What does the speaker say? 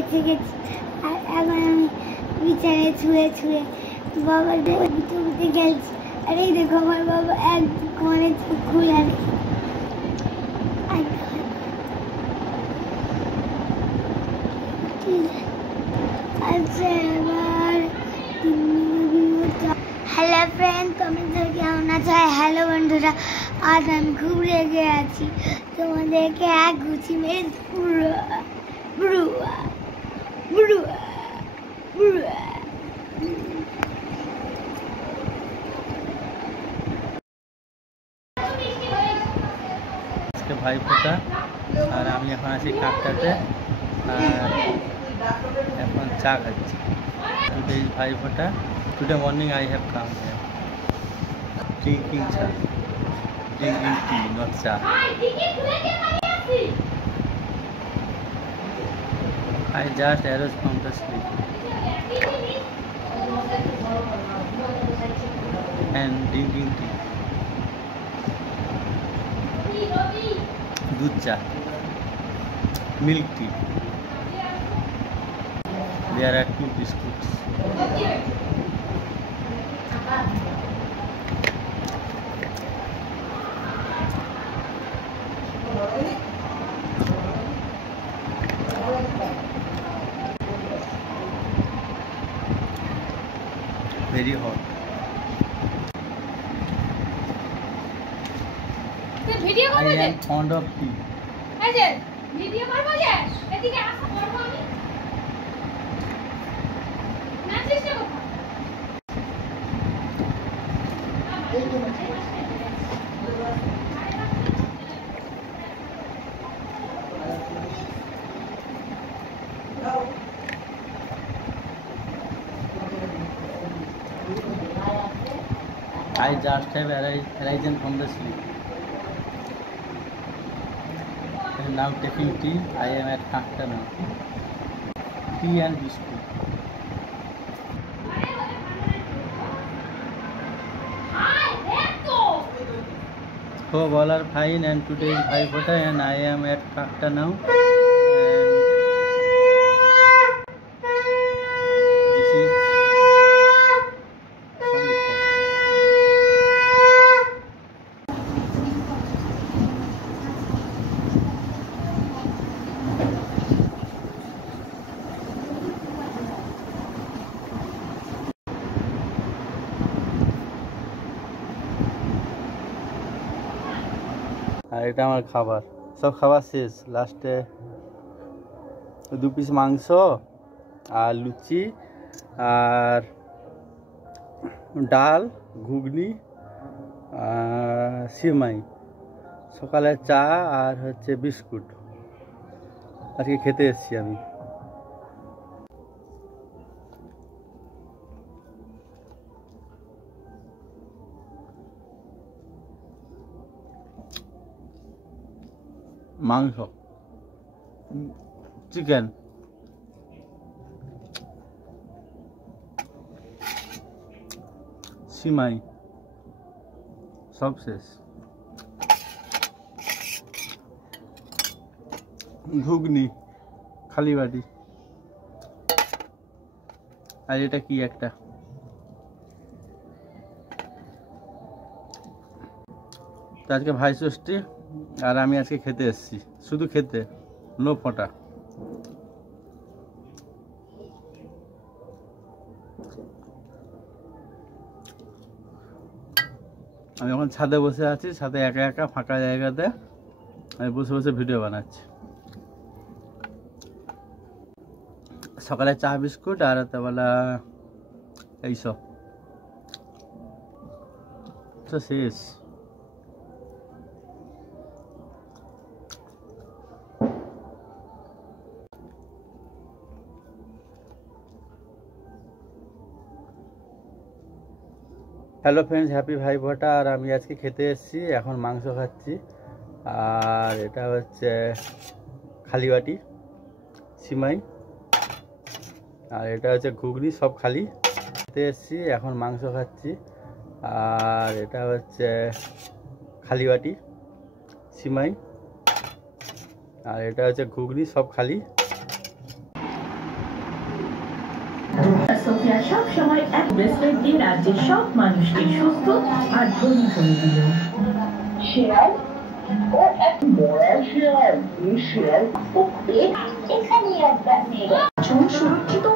এসে গেছি। আর এখন আমি বিছানায় ছুঁয়ে ছুঁয়ে বাবার বুঝতে গেছি। আর এই দেখো আমার বাবা এক কোণে চোখ খুলে আচ্ছা এবার হ্যালো ফ্রেন্ড, তুমি কেমন আছো? হ্যালো বন্ধুরা, আজ আমি খুব রেগে আছি। তোমাদেরকে এক গুছি মেরে আজকে ভাইফোঁটা আর আমি এখন আছি কাকটাতে আর এখন চা খাচ্ছি। Today is Bhaiphonta. Today morning I have come here drinking cha, drinking tea, not cha. I just arose from the sleep and drinking tea. दूध चा, milk tea. There are 2 biscuits. Very hot. I am fond of tea. Video করব যে এদিকে আসা করব আমি না চেষ্টা করব। I just have arisen from the sleep. I am now taking tea. I am at Kakta now. Tea and biscuit. Hope all are fine and today is Bhaipota and I am at Kakta now. আর এটা আমার খাবার, সব খাবার শেষ। লাস্টে 2 পিস মাংস আর লুচি আর ডাল, ঘুগনি, সিমাই, সকালে চা আর হচ্ছে বিস্কুট আজকে খেতে এসেছি আমি। মাংস, চিকেন, সিমাই, সব শেষ। ঘুগনি, খালি বাটি। আর এটা কি একটা আজকে ভাই ষষ্ঠী আর আমি আজকে খেতে এসেছি, শুধু খেতে, নো ফোঁটা। আমি এখন ছাদে বসে আছি, ছাদে একা একা ফাঁকা জায়গাতে আমি বসে বসে ভিডিও বানাচ্ছি। সকালে চা বিস্কুট আর রাতেবেলা এইসব শেষ। Hello friends, happy Bhaiphonta. আর আমি আজকে খেতে এসেছি, এখন মাংস খাচ্ছি। আর এটা হচ্ছে খালি বাটি, সিমাই, আর এটা হচ্ছে ঘুগনি, সব খালি। খেতে এসেছি, এখন মাংস খাচ্ছি। আর এটা হচ্ছে খালি বাটি, সিমাই, আর এটা হচ্ছে ঘুগনি, সব খালি। সোফিয়া সব সময় এক ব্রেসলেট দিয়ে রাজ্যের সব মানুষকে সুস্থ আর ধনী করে দিল। শেয়াল ও এক মরাল শেয়াল, এই শেয়াল এখানে একবার নেই সুরক্ষিত